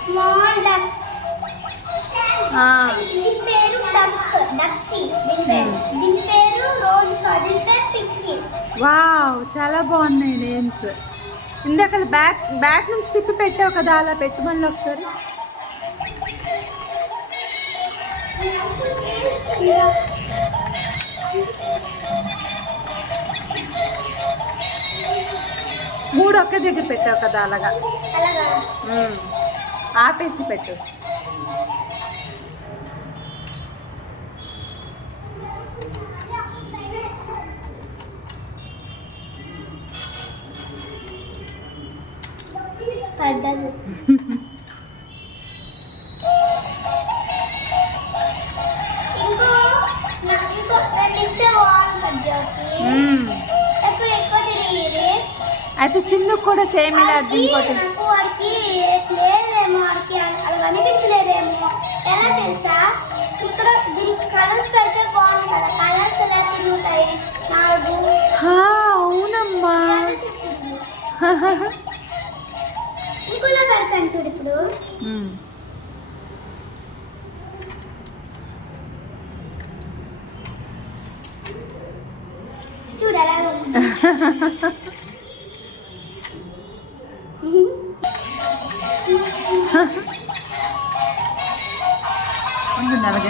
Small ducks దీని పేరు duck డక్కీ దీని పేరు. దీని పేరు రోజుకా దీని పేరు పిక్కి వావ్ చాలా బాగున్నాయి నేమ్స్ ఇందాక బ్యాక్ బ్యాక్ నుంచి తిప్పి పెట్టావు కదా అలా పెట్టు మళ్ళీ ఒకసారి. మూడు ఒక్క దగ్గర పెట్టావు కదా అలాగా. ఆపేసి పెట్టు. పడ్డదు. ఇంకో నా- ఇంకో రెండు ఇస్తే బాగుంటుంది అయితే చిన్ను కూడా సేమ్ ఇలా ఇంకోటి నాకు వాడికి లేదేమో వాడికి అలా అనిపించలేదేమో ఎలా తెలుసా? ఇక్కడ దీనికి కలర్స్ పెడితే బాగుంది కదా. కలర్స్ ఎలా తిరుగుతాయి? నాలుగు. హా, అవునమ్మా. ఇంకోలా పెడతాను చూడు ఇప్పుడు. చూడు ఎలా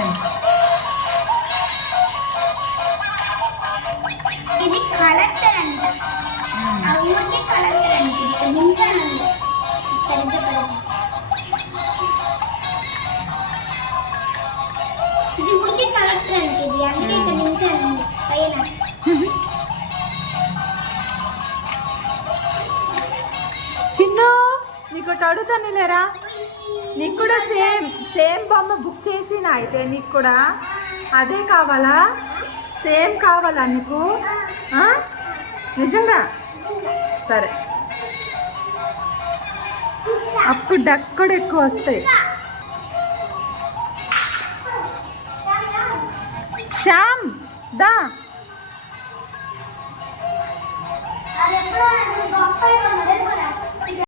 ఉంది ఇది కలెక్టర్ అంట. ఆ ఊరికి కలెక్టర్ అంట. ఇక్కడ నించానండి సరిగ్గా ఇది ఊరికి కలెక్టర్ అంట ఇది. అందుకే ఇక్కడ నించానండి పైన. చిన్ను నీకు అడుగుతాను లేరా నీకు కూడా సేమ్ సేమ్ బొమ్మ బుక్ చేసిన అయితే నీకు కూడా? అదే కావాలా? సేమ్ కావాలా నీకు? నిజంగా? సరే. అప్పుడు డక్స్ కూడా ఎక్కువ వస్తాయి. శ్యామ్ దా.